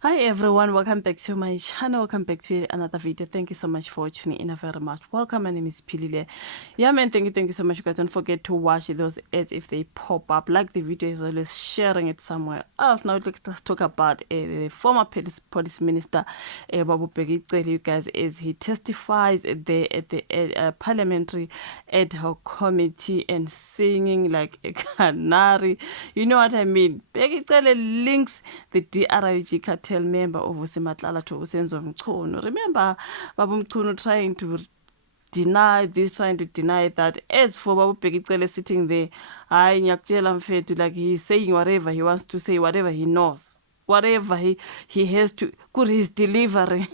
Hi everyone, welcome back to my channel. Welcome back to another video. Thank you so much for tuning in very much. Welcome, my name is Pilile. Yeah man, thank you so much, you guys. Don't forget to watch those ads if they pop up. Like the video is always sharing it somewhere else. Now let's talk about the former police minister Babu Bheki, you guys, as he testifies at the parliamentary ad hoc committee and singing like a canary. You know what I mean? Bheki links the DRIG cartel member of Usematlala to Usenzo Mchunu. Remember Babu Mchunu trying to deny this, trying to deny that. As for Babu Bheki sitting there, I nyakutshela mfethu, like he's saying whatever he wants to say, whatever he knows. Whatever he has to, good his delivery.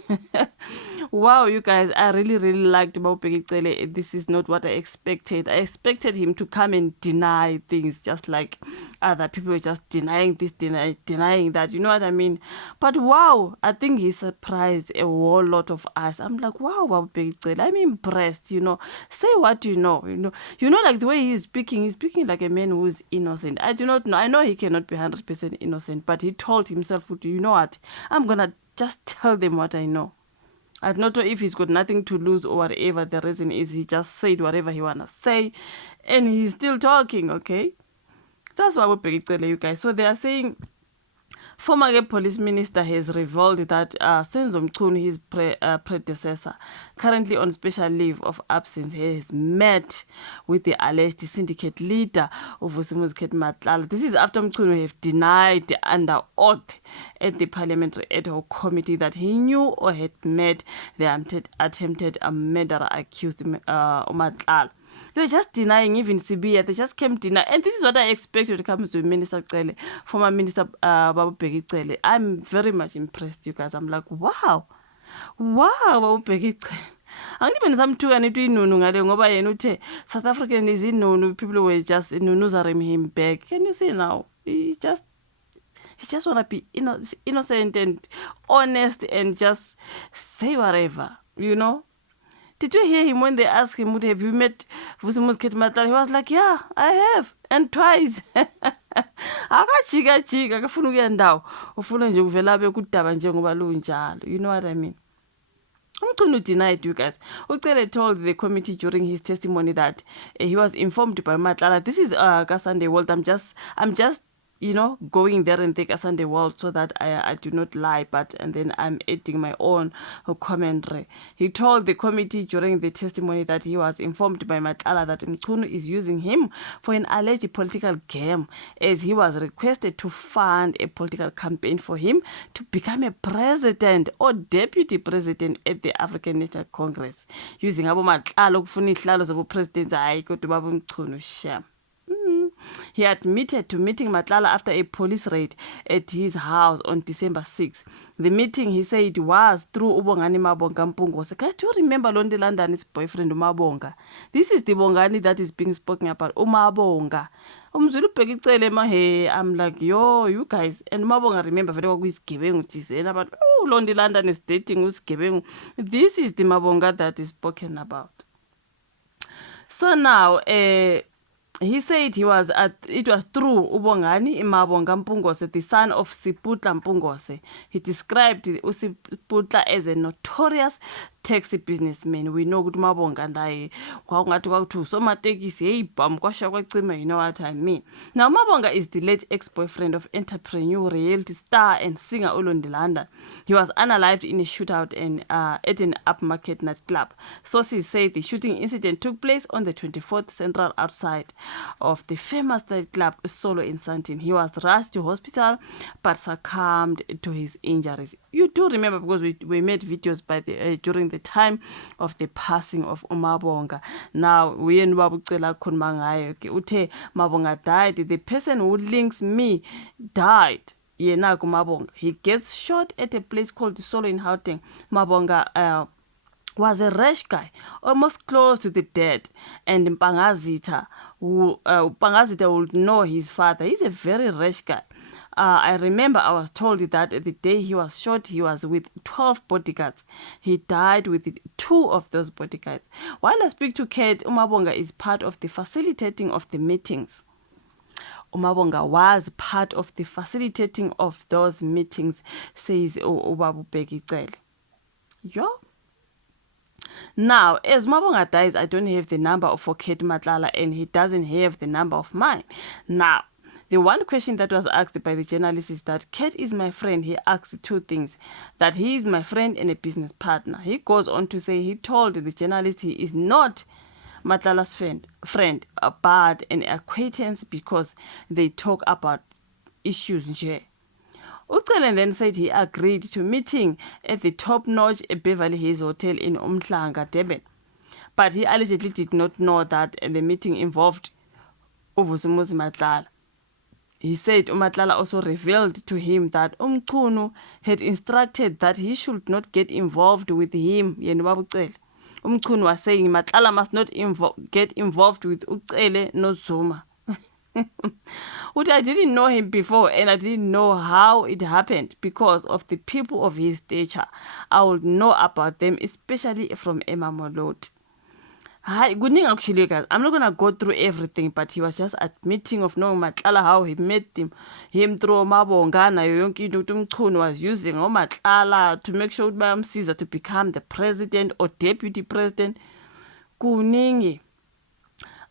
Wow, you guys, I really liked Babu Bheki. This is not what I expected. I expected him to come and deny things, just like other people were just denying this, denying that. You know what I mean? But wow, I think he surprised a whole lot of us. I'm like, wow, Babu Bheki, I'm impressed. Say what you know. Like the way he's speaking like a man who's innocent. I do not know. I know he cannot be 100% innocent, but he told himself, you know what? I'm gonna just tell them what I know. I don't know if he's got nothing to lose or whatever the reason is. He just said whatever he wanna say, and he's still talking. Okay, that's why we're big, you guys. So they are saying former police minister has revealed that Senzo Mchunu, his predecessor, currently on special leave of absence, has met with the alleged syndicate leader of Vusimuzi Matlala. This is after Mchunu have denied under oath at the parliamentary ad hoc committee that he knew or had met the attempted murderer accused Matlala. They were just denying even Sibia. They just came deny. And this is what I expect when it comes to Minister Cele, former Minister Babu Bheki Cele. I'm very much impressed, you guys. I'm like, wow. Babu Bheki Cele. Angithi bendisamthuka nithi inunu ngale ngoba yena uthe South African is inunu. People were just inunuzering him back. Can you see now? He just want to be innocent and honest and just say whatever, Did you hear him when they asked him, have you met Vusimuzi Matlala? He was like, yeah, I have. And twice. Akajika akafuna ukuya ndawo. Ufuna nje ukuvela abe kudaba njengoba lunjalo. You know what I mean? Umchunu denied, you guys. Ucele told the committee during his testimony that he was informed by Matlala. This is Sunday World. I'm just going there and take a Sunday World so that I do not lie, and then I'm adding my own commentary. He told the committee during the testimony that he was informed by Matlala that Mchunu is using him for an alleged political game, as he was requested to fund a political campaign for him to become a president or deputy president at the African National Congress, using abo Matlala ukufuna ihlalo zobu presidents. Hayi kodwa baba Mchunu shame. He admitted to meeting Matlala after a police raid at his house on December 6. The meeting, he said, was through Ubongani Mabonga Mpungose. Guys, do you remember Londi London's boyfriend Umabonga? This is the Bongani that is being spoken about. Umabonga. Umzulu Bheki mahe. I'm like, yo, you guys. And Umabonga, remember, very well, is giving about, oh, Londi London is dating who's giving. This is the Mabonga that is spoken about. So now, he said it was through Ubongani Mabonga Mpungose, the son of Siputla Mpungose. He described Siputla as a notorious taxi businessman. We know good Mabonga ndaye kwakungathi kwakuthiwa usomatekisi yeyibhamu kwasha kwacima. You know what I mean? Now Mabonga is the late ex-boyfriend of entrepreneur, reality star and singer Olondi London. He was unalived in a shootout at an upmarket nightclub. Sources say the shooting incident took place on the 24th Central outside of the famous nightclub Solo in Sandton. He was rushed to hospital but succumbed to his injuries. You do remember, because we made videos during the time of the passing of Mabonga. Now we Babucela Kunmangayo Ute Mabonga died. The person who links me died. Yena Mabonga. He gets shot at a place called Solo in Gauteng. Mabonga was a rash guy, almost close to the dead, and Pangazita would know his father. He's a very rash guy. I remember I was told that the day he was shot, he was with 12 bodyguards. He died with 2 of those bodyguards. While I speak to Kate, Umabonga is part of the facilitating of the meetings. uMabonga was part of the facilitating of those meetings, says Ubaba Ubhekicele. Yo. Now, as Mabonga dies, I don't have the number of Kate Matlala, and he doesn't have the number of mine. Now, the one question that was asked by the journalist is that Kate is my friend. He asks two things, that he is my friend and a business partner. He goes on to say he told the journalist he is not Matlala's friend, but an acquaintance because they talk about issues nje. Ucele then said he agreed to meeting at the top-notch Beverly Hills Hotel in Umhlanga, Durban. But he allegedly did not know that the meeting involved Uvusumuzi Matlala. He said Matlala also revealed to him that Umchunu had instructed that he should not get involved with him. Umchunu was saying Matlala must not get involved with Ucele no Zuma. Which I didn't know him before, and I didn't know how it happened because of the people of his stature. I would know about them, especially from Emma Molot. Hi, good evening, actually, guys. I'm not gonna go through everything, but he was just admitting of knowing Matlala, how he met him through Mabonga, na yonke into Umchunu was using Matlala to make sure Caesar to become the president or deputy president. Kuningi.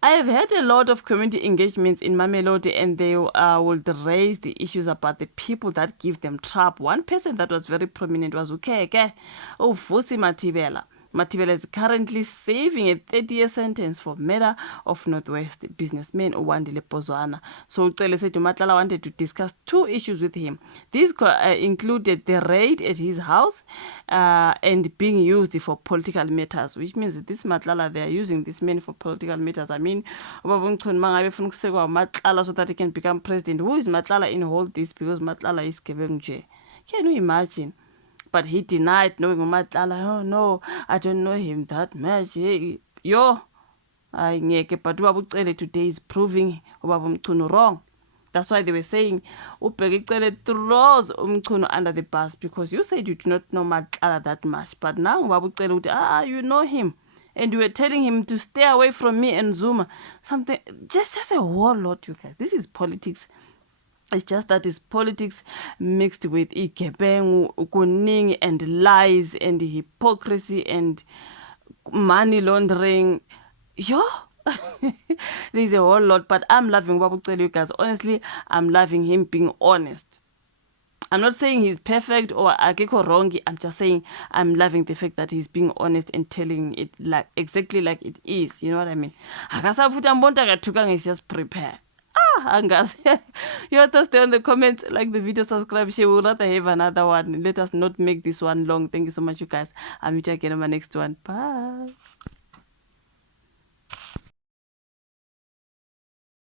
I have had a lot of community engagements in Mamelodi, and they would raise the issues about the people that give them trouble. One person that was very prominent was Ukeke, Vusi Matibela. Matibela is currently serving a 30-year sentence for murder of Northwest businessman Wandile Pozwana. So Ucele said Matlala wanted to discuss two issues with him. These included the raid at his house and being used for political matters, which means that this Matlala, they are using this man for political matters. I mean, Matlala so that he can become president. Who is Matlala in all this? Because Matlala is Kebengje. Can you imagine? But he denied knowing Matlala. Oh no, I don't know him that much. Yo, I ngeke. But Ubaba today is proving Ubaba Umchunu wrong. That's why they were saying Ubhekicele throws Umchunu under the bus because you said you do not know Matlala that much. But now Ubaba you know him. And you were telling him to stay away from me and Zuma. Something, just a whole lot, you guys. This is politics. It's just that it's politics mixed with ikebengu, kuning, and lies, and hypocrisy, and money laundering. Yo! There's a whole lot, but I'm loving Wabucele, you guys. Honestly, I'm loving him being honest. I'm not saying he's perfect or akeko wrong. I'm just saying I'm loving the fact that he's being honest and telling it like exactly like it is. You know what I mean? He's just prepared. Angas. Your thoughts stay on the comments, like the video, subscribe, share. We'll rather have another one. Let us not make this one long. Thank you so much, you guys. I'll meet you again on my next one. Bye.